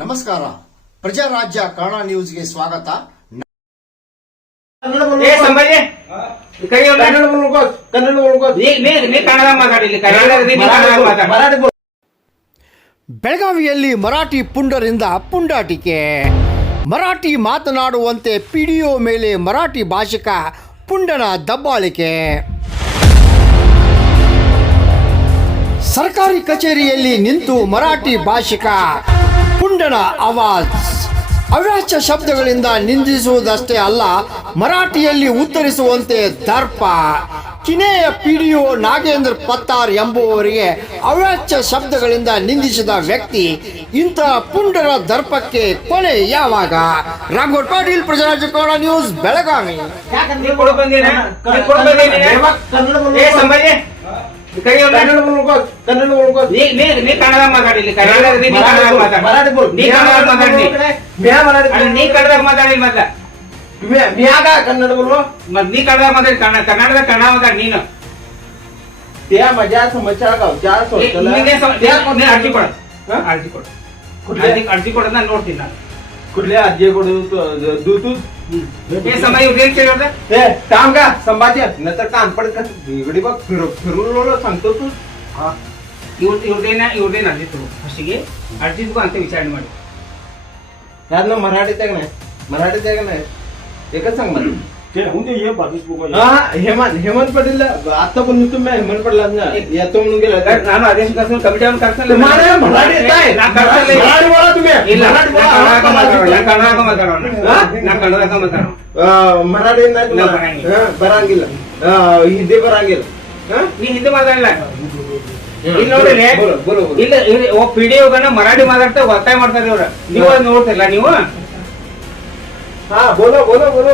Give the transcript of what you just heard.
ನಮಸ್ಕಾರ. ಪ್ರಜಾ ರಾಜ್ಯ ಕನ್ನಡ ನ್ಯೂಸ್ಗೆ ಸ್ವಾಗತ. ಬೆಳಗಾವಿಯಲ್ಲಿ ಮರಾಠಿ ಪುಂಡರಿಂದ ಪುಂಡಾಟಿಕೆ. ಮರಾಠಿ ಮಾತನಾಡುವಂತೆ ಪಿಡಿಒ ಮೇಲೆ ಮರಾಠಿ ಭಾಷಿಕ ಪುಂಡನ ದಬ್ಬಾಳಿಕೆ. ಸರ್ಕಾರಿ ಕಚೇರಿಯಲ್ಲಿ ನಿಂತು ಮರಾಠಿ ಭಾಷಿಕ ಪುಂಡನ ಆವಾಜ್. ಅವ್ಯಾಚ್ಯ ಶಬ್ದಗಳಿಂದ ನಿಂದಿಸುವುದಷ್ಟೇ ಅಲ್ಲ, ಮರಾಠಿಯಲ್ಲಿ ಉತ್ತರಿಸುವಂತೆ ದರ್ಪ. ಕಿನೆಯ ಪಿಡಿಒ ನಾಗೇಂದ್ರ ಪತ್ತಾರ್ ಎಂಬುವವರಿಗೆ ಅವ್ಯಾಚ್ಯ ಶಬ್ದಗಳಿಂದ ನಿಂದಿಸಿದ ವ್ಯಕ್ತಿ ಇಂತಹ ಪುಂಡರ ದರ್ಪಕ್ಕೆ ಕೊನೆ ಯಾವಾಗ? ರಾಮ್ಗೌಡ್ ಪಾಟೀಲ್, ಪ್ರಜಾರಾಜ್ಯ ಕನ್ನಡ ನ್ಯೂಸ್, ಬೆಳಗಾವಿ. ನೀ ಕೊಡು ಬಂದೇನ ನೀ ಕೊಡು ಬಂದೇನ ಕನ್ನಡ बोल ಏ ಸಂಭಾಜಿ ಕೈ ಹೊಡ್ದ. ಕನ್ನಡ बोल ಕನ್ನಡ बोल ನೀ ನೀ ನೀ ಕನ್ನಡ ಮಾತಾಡಿಲ್ಲ ಕನ್ನಡದಲ್ಲಿ ನೀ ಕನ್ನಡ ಮಾತಾಡ ಮರಾಠಿ बोल ನೀ ಕನ್ನಡ ಮಾತಾಡಿ ಮ್ಯಾ ಮರಾಠಿ ಅಲ್ಲ ನೀ ಕನ್ನಡ ಮಾತಾಡಿ ಮೊದ್ಲ ಮ್ಯಾಗ ಕನ್ನಡ बोल ಮತ್ ನೀ ಕನ್ನಡ ಮಾತಾಡಿ ಕನ್ನಡ ಕನ್ನಡದ ಕನ್ನಡ ಮಾತಾಡಿ ನೀನು त्या माझ्या समस्या गावच्या ನೀ- ನೀನೇ ಸಮ- त्या ನೀ ಅರ್ಜಿ ಕೊಡು ಹಾ? ಅರ್ಜಿ ಕೊಡು कुठल्या ಅರ್ಜಿ ಅರ್ಜಿ ಕೊಡೋದ್ ನಾನು ನೋಡ್ತೀನಿ ನಾನು कुठल्या अर्जेकडून तू तू ಏ ಸಮಯ ಏನ್ ಕೇಳಿದ हे थांब का संभाजी नंतर कानपड इकडे बघ फिरू फिरून सांगतो तू हा ಇವ್ರ ಇವ್ರದೇನ ಇವ್ರದೇನ ಅರ್ಜಿ ತಗೋ ಫಸ್ಟಿಗೆ ಅರ್ಜಿ ತಗೋ ಅಂತ ವಿಚಾರಣೆ ಮಾಡಿ यातनं मराठीत आहे का नाही मराठीत आहे का नाही एकच सांग मला ते राहून दे ये बाजूच बघूया हा हेमंत हेमंत पटेल आता पण तुम्ही हेमंत पटेल येतो म्हणून गेला ನಾನು ಆದೇಶ ಕರ್ಕೊಂಡು ಕಮಿಟಿ ಅವ್ನು ಕರ್ಸಲ್ಲ तुम्हाला मराठी येत आहे? ನಾ ಕರ್ಸಲ್ಲ ಈಗ. मराठी बोला तुम्ही ಇಲ್ಲ मराठी ನಾ बोला. ಕನ್ನಡಕ ಮಾತಾಡೋಣ ನಾ ಕನ್ನಡಕ ಮಾತಾಡೋಣ ಹಾ? ನಾ ಕನ್ನಡಕ ಮಾತಾಡೋಣ अं, मराठी नाही ಇಲ್ಲ, तुम्हाला. ಬರಂಗಿಲ್ಲ. हा, ಬರಂಗಿಲ್ಲ अं, ಹಿಂದಿ ಬರಂಗಿಲ್ಲ ಹಾ? ನೀ ಹಿಂದಿ ಮಾತಾಡಲ್ಲ ಇಲ್ಲಿ ನೋಡ್ರಿ ಬೋಲು, ಬೋಲು, ಬೋಲು. ಇಲ್ಲ ಇಲ್ಲಿ ಒಬ್ಬ ಪಿ ಡಿ ಮರಾಠಿ ಮಾತಾಡ್ತಾ ಒತ್ತಾಯ ಮಾಡ್ತಾರೆ ಇವ್ರ ನೀವು ಅದ್ ನೋಡ್ತಿಲ್ಲ ನೀವು हा बोलो बोलो बोलो